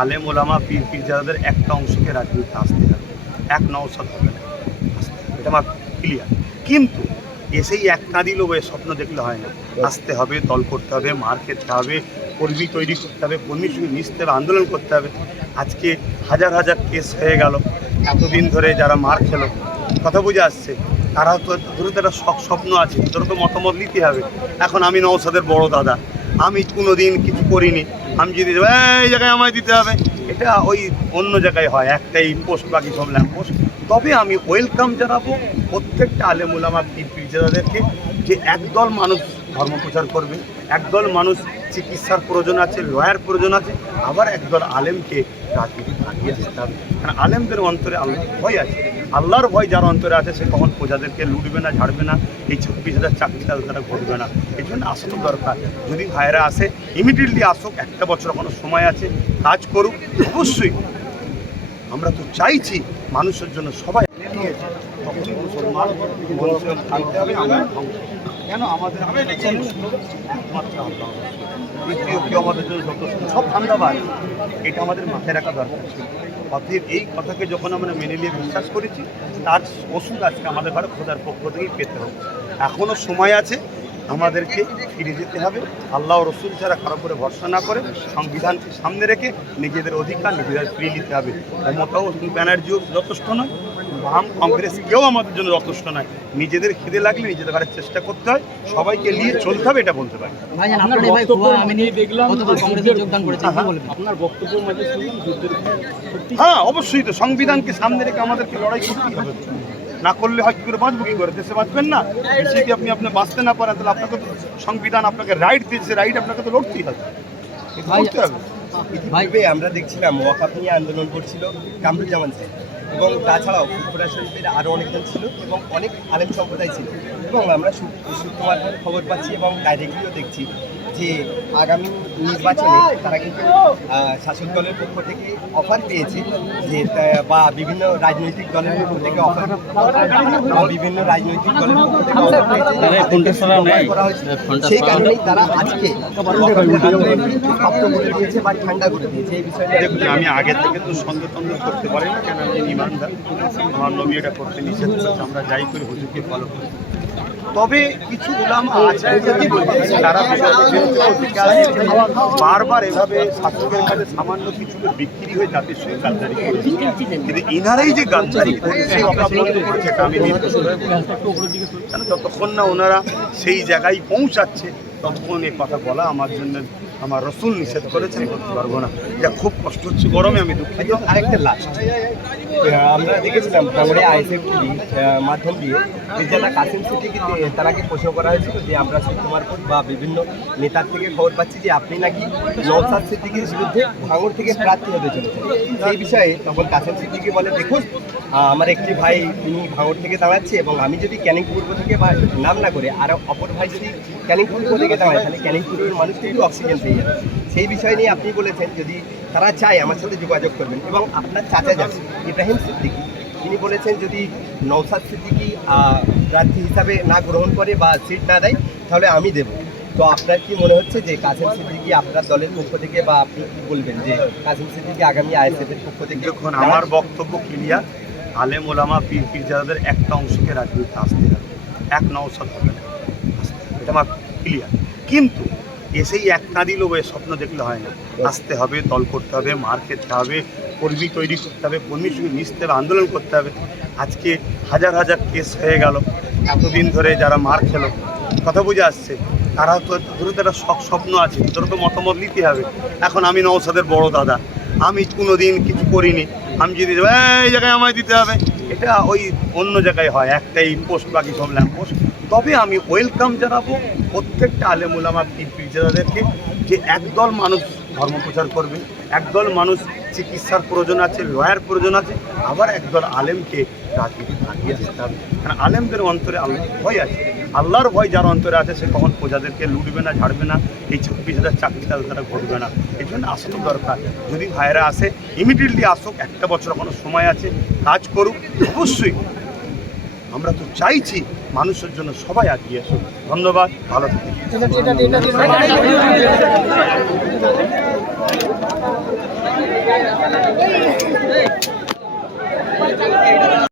আলেম ওলামা পীর পীরজাদাদের একটা অংশকে রাজনীতিতে আসতে হবে, এক নওসাদ হবে না। এটা আমার ক্লিয়ার কিন্তু এসেই এক কাঁদি লোবে স্বপ্ন দেখলে হয় না। আসতে হবে, দল করতে হবে, মার খেতে হবে, কর্মী তৈরি করতে হবে কর্মীর সঙ্গে মিশতে হবে আন্দোলন করতে হবে। আজকে হাজার হাজার কেস হয়ে গেল। এতদিন ধরে যারা মার খেলো, কথা বুঝে আসছে। তারা তো ধরো তো একটা শখ স্বপ্ন আছে তোর তো মতামত নিতে হবে। এখন আমি নওসাদের বড় দাদা। আমি কোনো দিন কিছু করিনি। আমি যদি এই জায়গায় আমায় দিতে হবে। এটা ওই অন্য জায়গায় হয়, একটাই পোস্ট বাকি সব ল্যাম্পোস্ট তবে আমি ওয়েলকাম জানাব প্রত্যেকটা আলেমুলামা পীর পীরজাদাদেরকে যে একদল মানুষ ধর্ম প্রচার করবে। একদল মানুষ চিকিৎসার প্রয়োজন আছে, লয়ার প্রয়োজন আছে, আবার একদল আলেমকে রাজনীতি আগিয়ে আসতে হবে। কারণ আলেমদের অন্তরে আল্লাহ ভয় আছে। আল্লাহর ভয় যার অন্তরে আছে, সে কখন প্রজাদেরকে লুটবে না, ঝাড়বে না, এই ছাব্বিশ হাজার চাকরি তাদের তারা ঘটবে না। এই জন্য আসানো দরকার। যদি ভাইরা আসে ইমিডিয়েটলি আসুক, একটা বছর এখনও সময় আছে, কাজ করুক, অবশ্যই। আমরা তো চাইছি মানুষের জন্য সবাই কেন আমাদের একমাত্র কেউ আমাদের জন্য সব ধান্দাবাজ এটা আমাদের মাথায় রাখা দরকার অতএব এই কথাকে যখন আমরা মেনে নিয়ে বিশ্বাস করেছি, তার ওষুধ আজকে আমাদের ঘরে খোদার পক্ষ থেকেই পেতে হবে। এখনও সময় আছে। আমাদেরকে ফিরে যেতে হবে। আল্লাহ রসুল ছাড়া কারও করে ভরসা না করে সংবিধানকে সামনে রেখে নিজেদের অধিকার, নিজেদের ফিরিয়ে নিতে হবে। মমতাও ব্যানার্জিও যথেষ্ট নয়। বাম কংগ্রেস কেউ আমাদের জন্য যথেষ্ট নয়। নিজেদের খিদে লাগলে নিজেদের ঘরের চেষ্টা করতে হয়। সবাইকে নিয়ে চলতে হবে এটা বলতে পারি। ভাইজান আপনার আপনার ভাই বক্তব্য খুয়া আমিনী দেখলাম গতকাল যে কংগ্রেসে যুদ্ধের- যোগদান করেছেন কি বলবেন আপনার বক্তব্যের মাঝে শুনলাম যুদ্ধের সত্যি? হ্যাঁ অবশ্যই তো সংবিধানকে সামনে রেখে আমাদেরকে লড়াই করতেই হবে। না করলে হয় কি করে বাঁচবো কি করে দেশে বাঁচবেন না? দেশে যদি আপনি আপনি বাঁচতে না পারেন তাহলে আপনাকে তো সংবিধান আপনাকে রাইট দিয়েছে রাইট আপনাকে তো লড়তেই হবে। এটা ভাই- করতে হবে। ইতিপূর্বে আমরা দেখছিলাম ওয়াকাফ নিয়ে আন্দোলন করছিল কামরুজ্জামান স্যার এবং তাছাড়াও ফুটফুরা শরীফের আরও অনেকজন ছিল এবং অনেক আলেম সম্প্রদায় ছিল। এবং আমরা সূত্র মাধ্যমে খবর পাচ্ছি এবং ডাইরেক্টলিও দেখছি। যে আগামী নির্বাচনে তারা কিন্তু শাসক দলের পক্ষ থেকে অফার পেয়েছে যে বা বিভিন্ন রাজনৈতিক দলের পক্ষ থেকে অফার বিভিন্ন রাজনৈতিক দলের পক্ষ থেকে অফার পেয়েছে। সেই কারণেই তারা আজকে করে দিয়েছে। বা ঠান্ডা করে দিয়েছে। এই দেখুন আমি আগে থেকে তো সন্দেহ করতে পারি না কেন আমি ইমানদার? আমার নবী এটা করতে নিষেধ করেছে আমরা যাই করি হুজুরকে ফলো করি। তবে কিছু উলামা আছে তারা বারবার এভাবে ছাত্রদের কাছে সামান্য কিছু বিক্রি হয়ে যাতে সঙ্গে গাদ্দারি কিন্তু ইনারাই যে গাদ্দারি সেই বন্ধ করেছে আমি যতক্ষণ না ওনারা সেই জায়গায় পৌঁছাচ্ছে, ততক্ষণ এ কথা বলা আমার জন্য আমার রসুল নিষেধ করেছে আমি করতে পারব না। এটা খুব কষ্ট হচ্ছে গরমে আমি দুঃখিত। আরেকটা লাস্ট আমরা দেখেছিলাম ভাঙড়ে মাধ্যম দিয়ে মির্জাদা কাসিম সিদ্দিকি তারাকে প্রশ্ন করা হয়েছিল যে আমরা সুকুমারপুর বা বিভিন্ন নেতার থেকে খবর পাচ্ছি যে আপনি নাকি নৌসাদ সিদ্দিকির বিরুদ্ধে ভাঙড় থেকে প্রার্থী হতে চলেছেন। সেই বিষয়ে তখন কাসিম সিদ্দিকি বলে দেখুন আমার একটি ভাই, তিনি ভাঙড় থেকে দাঁড়াচ্ছে এবং আমি যদি ক্যানিং পূর্ব থেকে বা নাম না করে আর অপর ভাই যদি ক্যানিং পূর্ব থেকে দাঁড়ায়, তাহলে ক্যানিং পূর্বের মানুষ কিন্তু অক্সিজেন পেয়ে যাবে। সেই বিষয় নিয়ে আপনি বলেছেন, যদি তারা চায় আমার সাথে যোগাযোগ করবেন এবং আপনার চাচা যান ইব্রাহিম সিদ্দিকি। তিনি বলেছেন, যদি নৌসাদ সিদ্দিকি প্রার্থী হিসাবে না গ্রহণ করে বা সিট না দেয়, তাহলে আমি দেব। তো আপনার কি মনে হচ্ছে যে কাসিম সিদ্দিকি আপনার দলের পক্ষ থেকে বা আপনি কি বলবেন যে কাসিম সিদ্দিকি আগামী আইএসএফ এর পক্ষ থেকে দেখুন, আমার বক্তব্য ক্লিয়ার আলেম ওলামা পীর পীরজাদাদের একটা অংশকে রাজনীতিতে আসতে হবে এক নওসাদ হবে না। এটা আমার ক্লিয়ার কিন্তু এসেই এক কাঁদি লোবে স্বপ্ন দেখলে হয় না। আসতে হবে, দল করতে হবে, মার খেতে হবে, কর্মী তৈরি করতে হবে কর্মীর সঙ্গে মিশতে হবে, আন্দোলন করতে হবে। আজকে হাজার হাজার কেস হয়ে গেল। এতদিন ধরে যারা মার খেলো, কথা বুঝে আসছে। তারা তো ধরো তো একটা শখ স্বপ্ন আছে তোর তো মতামত নিতে হবে। এখন আমি নওসাদের বড় দাদা। আমি কোনো দিন কিছু করিনি। আমি যদি এই জায়গায় আমায় দিতে হবে। এটা ওই অন্য জায়গায় হয়, একটাই পোস্ট বাকি সব ল্যাম্প পোস্ট তবে আমি ওয়েলকাম জানাব প্রত্যেকটা আলেমুলামা পীর পীরজাদাদেরকে যে একদল মানুষ ধর্ম প্রচার করবে, একদল মানুষ চিকিৎসার প্রয়োজন আছে লয়ার প্রয়োজন আছে, আবার একদল আলেমকে কারণ আলেমদের অন্তরে আল্লাহ ভয় আছে। আল্লাহর ভয় যার অন্তরে আছে, সে কখন প্রজাদেরকে লুটবে না, ঝাড়বে না, এই ছাব্বিশ হাজার চাকরি তাদের তারা ঘটবে না। এই জন্য আসানো দরকার। যদি ভাইরা আসে ইমিডিয়েটলি আসুক, একটা বছর এখনও সময় আছে, কাজ করুক, অবশ্যই। আমরা তো চাইছি মানুষের জন্য সবাই আগিয়ে আসুক। ধন্যবাদ, ভালো থাকুন।